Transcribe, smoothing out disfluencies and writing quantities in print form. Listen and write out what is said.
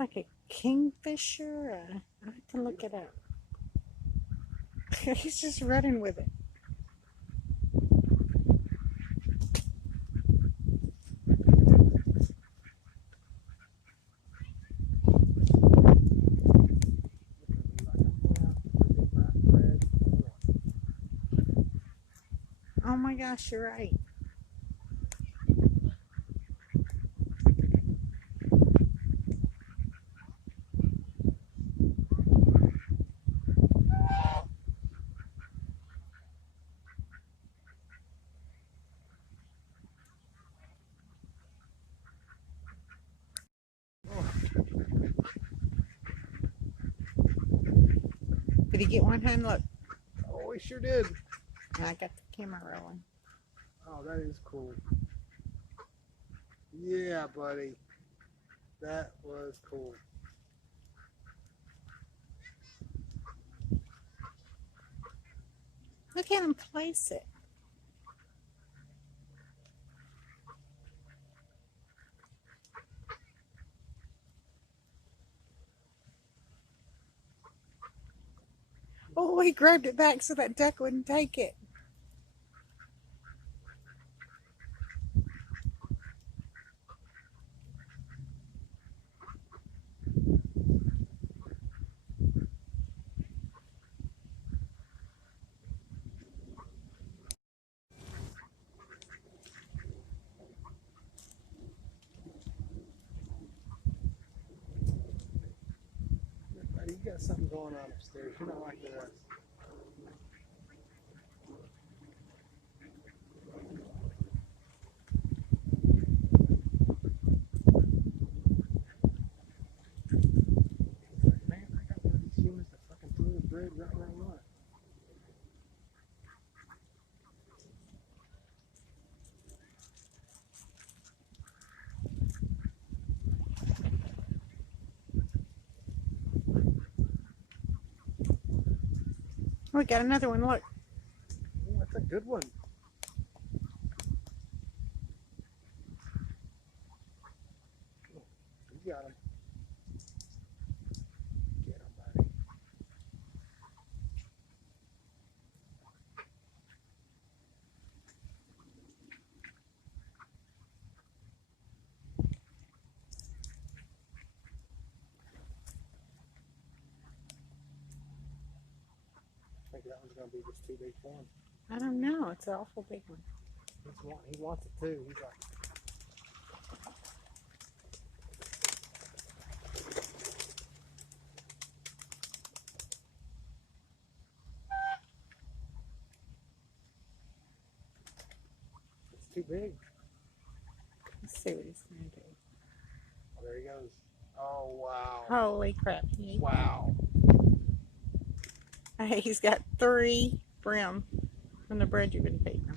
like a kingfisher. I have to look it up. He's just running with it. Oh my gosh, you're right. Did he get one hand? Look. Oh, he sure did. I got the camera rolling. Oh, that is cool. Yeah, buddy. That was cool. Look at him place it. Oh, he grabbed it back so that duck wouldn't take it. Buddy, you got something going on upstairs. You're not like the rest. Man, I got one of these humans that fucking threw the bread right where I want it. We got another one. Look. Oh, that's a good one. Oh, you got him. Get him, buddy. I think that one's going to be just too big for him. I don't know. It's an awful big one. He wants it too. He's like, it's too big. Let's see what he's going to do. Oh, there he goes. Oh, wow. Holy crap. Wow. Hey, he's got 3 brim from the bread you've been feeding.